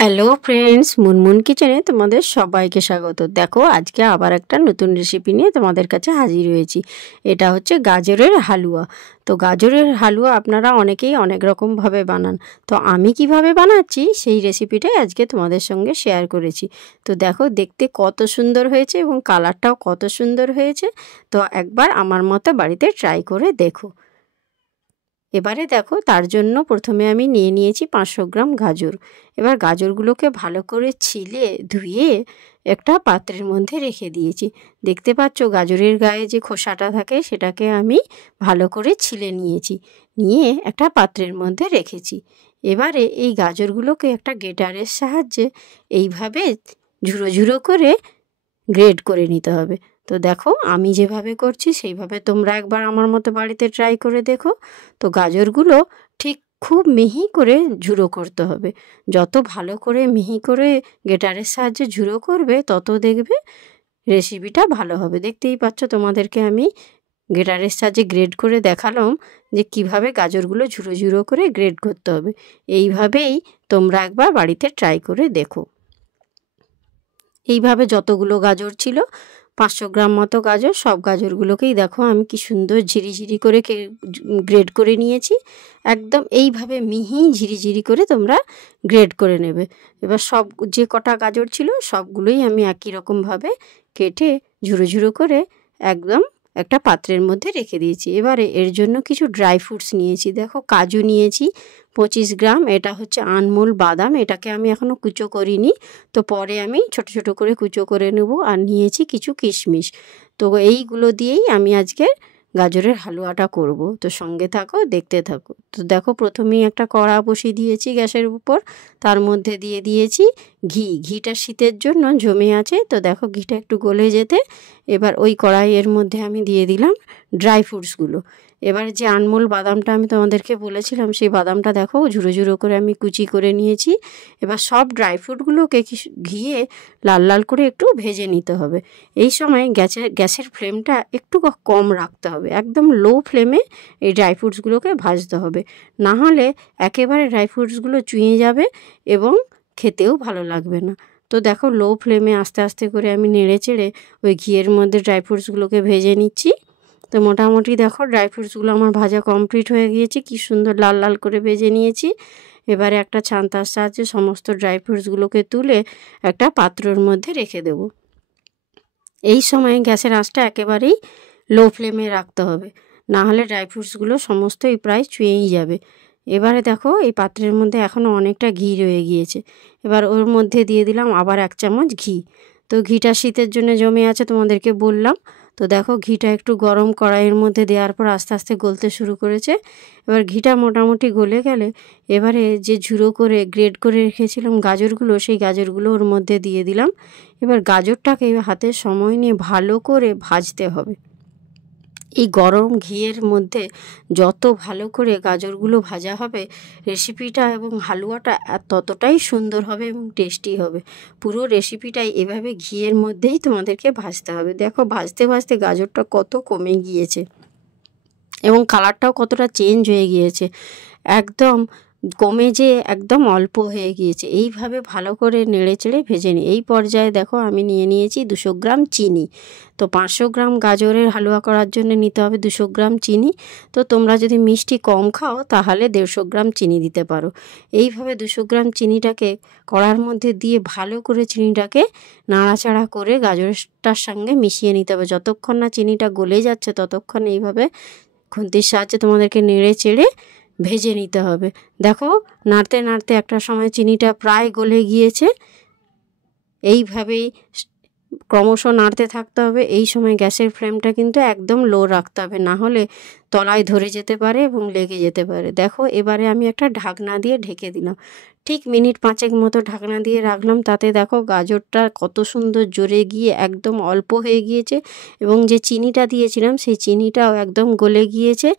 Hello friends, Munmun কিচেনে তোমাদের সবাইকে স্বাগত। দেখো, আজকে আবার একটা নতুন রেসিপি নিয়ে তোমাদের কাছে হাজির হয়েছি। এটা হচ্ছে গাজরের হালুয়া। তো গাজরের হালুয়া আপনারা অনেকেই অনেক রকমভাবে বানান। তো আমি কিভাবে বানাচ্ছি সেই রেসিপিটাই আজকে তোমাদের সঙ্গে শেয়ার করেছি। তো দেখো, দেখতে কত সুন্দর হয়েছে এবং কালারটাও কত সুন্দর হয়েছে। তো একবার আমার মতো বাড়িতে ট্রাই করে দেখো। এবারে দেখো, তার জন্য প্রথমে আমি নিয়ে নিয়েছি 500 গ্রাম গাজর। এবার গাজরগুলোকে ভালো করে ছিলে ধুয়ে একটা পাত্রের মধ্যে রেখে দিয়েছি। দেখতে পাচ্ছ গাজরের গায়ে যে খোসাটা থাকে সেটাকে আমি ভালো করে ছিলে নিয়েছি, নিয়ে একটা পাত্রের মধ্যে রেখেছি। এবারে এই গাজরগুলোকে একটা গ্রেটারের সাহায্যে এইভাবে ঝুরো ঝুরো করে গ্রেড করে নিতে হবে। তো দেখো, আমি যেভাবে করছি সেইভাবে তোমরা একবার আমার মতো বাড়িতে ট্রাই করে দেখো। তো গাজরগুলো ঠিক খুব মিহি করে ঝুরো করতে হবে। যত ভালো করে মিহি করে গ্রেটারের সাহায্যে ঝুরো করবে তত দেখবে রেসিপিটা ভালো হবে। দেখতেই পাচ্ছ, তোমাদেরকে আমি গ্রেটারের সাহায্যে গ্রেড করে দেখালাম যে কিভাবে গাজরগুলো ঝুরো ঝুরো করে গ্রেড করতে হবে। এইভাবেই তোমরা একবার বাড়িতে ট্রাই করে দেখো। এইভাবে যতগুলো গাজর ছিল, 500 গ্রাম মতো গাজর, সব গাজরগুলোকেই দেখো আমি কি সুন্দর ঝিরিঝিরি করে গ্রেড করে নিয়েছি। একদম এইভাবে মিহি ঝিরিঝিরি করে তোমরা গ্রেড করে নেবে। এবার সব যে কটা গাজর ছিল সবগুলোই আমি একই রকমভাবে কেটে ঝুরো ঝুরো করে একদম একটা পাত্রের মধ্যে রেখে দিয়েছি। এবারে এর জন্য কিছু ড্রাই ফ্রুটস নিয়েছি। দেখো, কাজু নিয়েছি 25 গ্রাম, এটা হচ্ছে আনমোল বাদাম, এটাকে আমি এখনও কুচো করিনি, তো পরে আমি ছোট ছোট করে কুচো করে নেব। আর নিয়েছি কিছু কিশমিশ। তো এইগুলো দিয়েই আমি আজকে গাজরের হালুয়াটা করব। তো সঙ্গে থাকো, দেখতে থাকো। তো দেখো, প্রথমেই একটা কড়া বসিয়ে দিয়েছি গ্যাসের উপর, তার মধ্যে দিয়ে দিয়েছি ঘিটা শীতের জন্য জমে আছে। তো দেখো, ঘিটা একটু গলে যেতে এবার ওই কড়াইয়ের মধ্যে আমি দিয়ে দিলাম ড্রাই ফ্রুটসগুলো। এবার যে আনমোল বাদামটা আমি তোমাদেরকে বলেছিলাম সেই বাদামটা দেখো ঝুরো ঝুরো করে আমি কুচি করে নিয়েছি। এবার সব ড্রাই ফ্রুটগুলোকে ঘিয়ে লাল লাল করে একটু ভেজে নিতে হবে। এই সময় গ্যাসের ফ্লেমটা একটু কম রাখতে হবে, একদম লো ফ্লেমে এই ড্রাই ফ্রুটসগুলোকে ভাজতে হবে, না হলে একেবারে ড্রাই ফ্রুটসগুলো চুঁয়ে যাবে এবং খেতেও ভালো লাগবে না। তো দেখো, লো ফ্লেমে আস্তে আস্তে করে আমি নেড়ে চেড়ে ওই ঘিয়ের মধ্যে ড্রাই ফ্রুটসগুলোকে ভেজে নিচ্ছি। তো মোটামুটি দেখো ড্রাই ফ্রুটসগুলো আমার ভাজা কমপ্লিট হয়ে গিয়েছে, কি সুন্দর লাল লাল করে ভেজে নিয়েছি। এবারে একটা ছান্তার সাহায্যে সমস্ত ড্রাই ফ্রুটসগুলোকে তুলে একটা পাত্রর মধ্যে রেখে দেব। এই সময় গ্যাসের আঁচটা একেবারেই লো ফ্লেমে রাখতে হবে, না হলে ড্রাই ফ্রুটসগুলো সমস্তই প্রায় চুয়েই যাবে। এবারে দেখো, এই পাত্রের মধ্যে এখনও অনেকটা ঘি রয়ে গিয়েছে। এবার ওর মধ্যে দিয়ে দিলাম আবার 1 চামচ ঘি। তো ঘিটা শীতের জন্য জমে আছে তোমাদেরকে বললাম। তো দেখো, ঘিটা একটু গরম কড়াইয়ের মধ্যে দেওয়ার পর আস্তে আস্তে গলতে শুরু করেছে। এবার ঘিটা মোটামুটি গলে গেলে এবারে যে ঝুরো করে গ্রেড করে রেখেছিলাম গাজরগুলো, সেই গাজরগুলো ওর মধ্যে দিয়ে দিলাম। এবার গাজরটাকে হাতে সময় নিয়ে ভালো করে ভাজতে হবে। এই গরম ঘিয়ের মধ্যে যত ভালো করে গাজরগুলো ভাজা হবে, রেসিপিটা এবং হালুয়াটা ততটাই সুন্দর হবে এবং টেস্টি হবে। পুরো রেসিপিটাই এভাবে ঘিয়ের মধ্যেই তোমাদেরকে ভাজতে হবে। দেখো, ভাজতে ভাজতে গাজরটা কত কমে গিয়েছে এবং কালারটাও কতটা চেঞ্জ হয়ে গিয়েছে, একদম কমে যে একদম অল্প হয়ে গিয়েছে। এইভাবে ভালো করে নেড়ে চেড়ে ভেজে নিই। এই পর্যায়ে দেখো, আমি নিয়ে নিয়েছি 200 গ্রাম চিনি। তো 500 গ্রাম গাজরের হালুয়া করার জন্য নিতে হবে 200 গ্রাম চিনি। তো তোমরা যদি মিষ্টি কম খাও তাহলে 150 গ্রাম চিনি দিতে পারো। এইভাবে 200 গ্রাম চিনিটাকে কড়ার মধ্যে দিয়ে ভালো করে চিনিটাকে নাড়াচাড়া করে গাজরটার সঙ্গে মিশিয়ে নিতে হবে। যতক্ষণ না চিনিটা গলে যাচ্ছে ততক্ষণ এইভাবে খুন্তির সাহায্যে তোমাদেরকে নেড়ে চেড়ে ভেজে নিতে হবে। দেখো, নাড়তে নাড়তে একটা সময় চিনিটা প্রায় গলে গিয়েছে। এইভাবেই ক্রমশ নাড়তে থাকতে হবে। এই সময় গ্যাসের ফ্লেমটা কিন্তু একদম লো রাখতে হবে, না হলে তলায় ধরে যেতে পারে এবং লেগে যেতে পারে। দেখো, এবারে আমি একটা ঢাকনা দিয়ে ঢেকে দিলাম। ঠিক মিনিট 5 মতো ঢাকনা দিয়ে রাখলাম। তাতে দেখো গাজরটা কত সুন্দর জোরে গিয়ে একদম অল্প হয়ে গিয়েছে এবং যে চিনিটা দিয়েছিলাম সেই চিনিটাও একদম গলে গিয়েছে,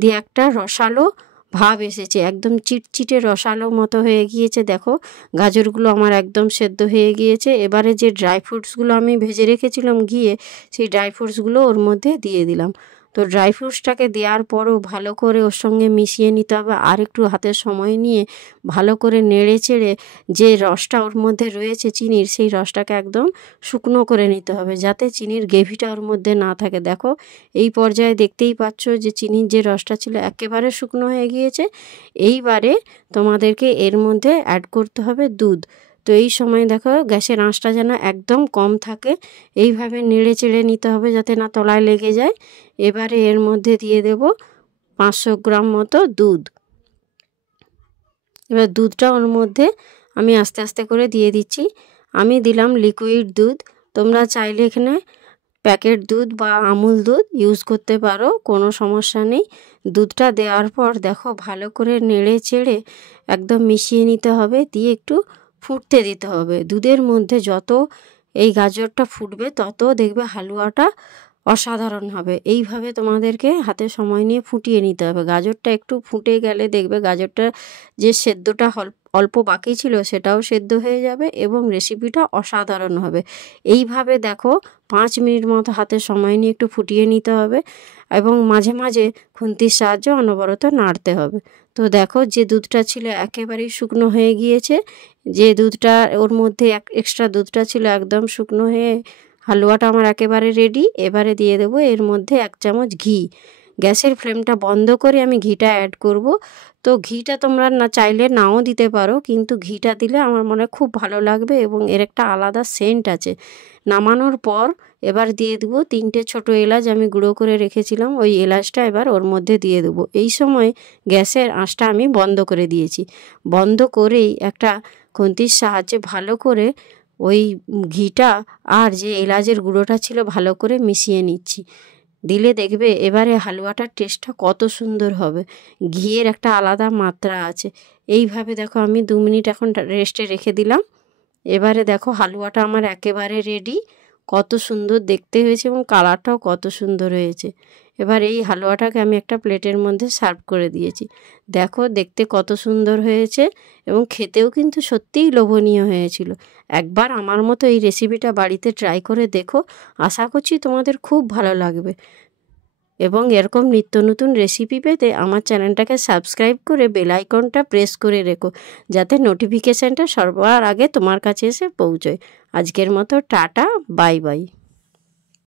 দিয়ে একটা রসালো ভাব এসেছে, একদম চিটচিটে রসালো মতো হয়ে গিয়েছে। দেখো, গাজরগুলো আমার একদম সেদ্ধ হয়ে গিয়েছে। এবারে যে ড্রাই ফ্রুটসগুলো আমি ভেজে রেখেছিলাম ঘিয়ে, সেই ড্রাই ফ্রুটসগুলো ওর মধ্যে দিয়ে দিলাম। তো তো ড্রাই ফ্রুটসটাকে দেওয়ার পরও ভালো করে ওর সঙ্গে মিশিয়ে নিতে হবে। আর একটু হাতে সময় নিয়ে ভালো করে নেড়ে চেড়ে যে রসটা ওর মধ্যে রয়েছে চিনির, সেই রসটাকে একদম শুকনো করে নিতে হবে, যাতে চিনির গ্রেভিটা ওর মধ্যে না থাকে। দেখো এই পর্যায়ে দেখতেই পাচ্ছ যে চিনির যে রসটা ছিল একেবারে শুকনো হয়ে গিয়েছে। এইবারে তোমাদেরকে এর মধ্যে অ্যাড করতে হবে দুধ। তো এই সময় দেখো গ্যাসের আঁচটা যেন একদম কম থাকে, এইভাবে নেড়ে চেড়ে নিতে হবে যাতে না তলায় লেগে যায়। এবারে এর মধ্যে দিয়ে দেব 500 গ্রাম মতো দুধ। এবার দুধটা ওর মধ্যে আমি আস্তে আস্তে করে দিয়ে দিচ্ছি। আমি দিলাম লিকুইড দুধ, তোমরা চাইলে এখানে প্যাকেট দুধ বা আমুল দুধ ইউজ করতে পারো, কোনো সমস্যা নেই। দুধটা দেওয়ার পর দেখো ভালো করে নেড়ে চেড়ে একদম মিশিয়ে নিতে হবে, দিয়ে একটু ফুটতে দিতে হবে। দুধের মধ্যে যত এই গাজরটা ফুটবে তত দেখবে হালুয়াটা অসাধারণ হবে। এইভাবে তোমাদেরকে হাতে সময় নিয়ে ফুটিয়ে নিতে হবে। গাজরটা একটু ফুটে গেলে দেখবে গাজরটা যে সেদ্ধটা অল্প বাকি ছিল সেটাও সেদ্ধ হয়ে যাবে এবং রেসিপিটা অসাধারণ হবে। এইভাবে দেখো 5 মিনিট মতো হাতে সময় নিয়ে একটু ফুটিয়ে নিতে হবে এবং মাঝে মাঝে খুন্তির সাহায্যে অনবরত নাড়তে হবে। তো দেখো যে দুধটা ছিল একেবারেই শুকনো হয়ে গিয়েছে, যে দুধটা ওর মধ্যে এক্সট্রা দুধটা ছিল একদম শুকনো হয়ে হালুয়াটা আমার একেবারে রেডি। এবারে দিয়ে দেবো এর মধ্যে 1 চামচ ঘি। গ্যাসের ফ্লেমটা বন্ধ করে আমি ঘিটা অ্যাড করব। তো ঘিটা তোমরা না চাইলে নাও দিতে পারো, কিন্তু ঘিটা দিলে আমার মনে হয় খুব ভালো লাগবে এবং এর একটা আলাদা সেন্ট আছে। নামানোর পর এবার দিয়ে দেবো 3টে ছোটো এলাচ আমি গুঁড়ো করে রেখেছিলাম, ওই এলাচটা এবার ওর মধ্যে দিয়ে দেবো। এই সময় গ্যাসের আঁচটা আমি বন্ধ করে দিয়েছি। বন্ধ করেই একটা খুন্তির সাহায্যে ভালো করে ওই ঘিটা আর যে এলাচের গুঁড়োটা ছিল ভালো করে মিশিয়ে নিচ্ছি। দিলে দেখবে এবারে হালুয়াটার টেস্টটা কত সুন্দর হবে। ঘিয়ের একটা আলাদা মাত্রা আছে। এইভাবে দেখো আমি 2 মিনিট এখন রেস্টে রেখে দিলাম। এবারে দেখো হালুয়াটা আমার একেবারে রেডি। কত সুন্দর দেখতে হয়েছে এবং কালারটাও কত সুন্দর হয়েছে। এবার এই হালুয়াটাকে আমি একটা প্লেটের মধ্যে সার্ভ করে দিয়েছি। দেখো দেখতে কত সুন্দর হয়েছে এবং খেতেও কিন্তু সত্যিই লোভনীয় হয়েছিল। একবার আমার মতো এই রেসিপিটা বাড়িতে ট্রাই করে দেখো, আশা করছি তোমাদের খুব ভালো লাগবে। এবং এরকম নিত্য নতুন রেসিপি পেতে আমার চ্যানেলটাকে সাবস্ক্রাইব করে বেল আইকনটা প্রেস করে রেখো, যাতে নোটিফিকেশানটা সবার আগে তোমার কাছে এসে পৌঁছয়। আজকের মতো টাটা, বাই বাই।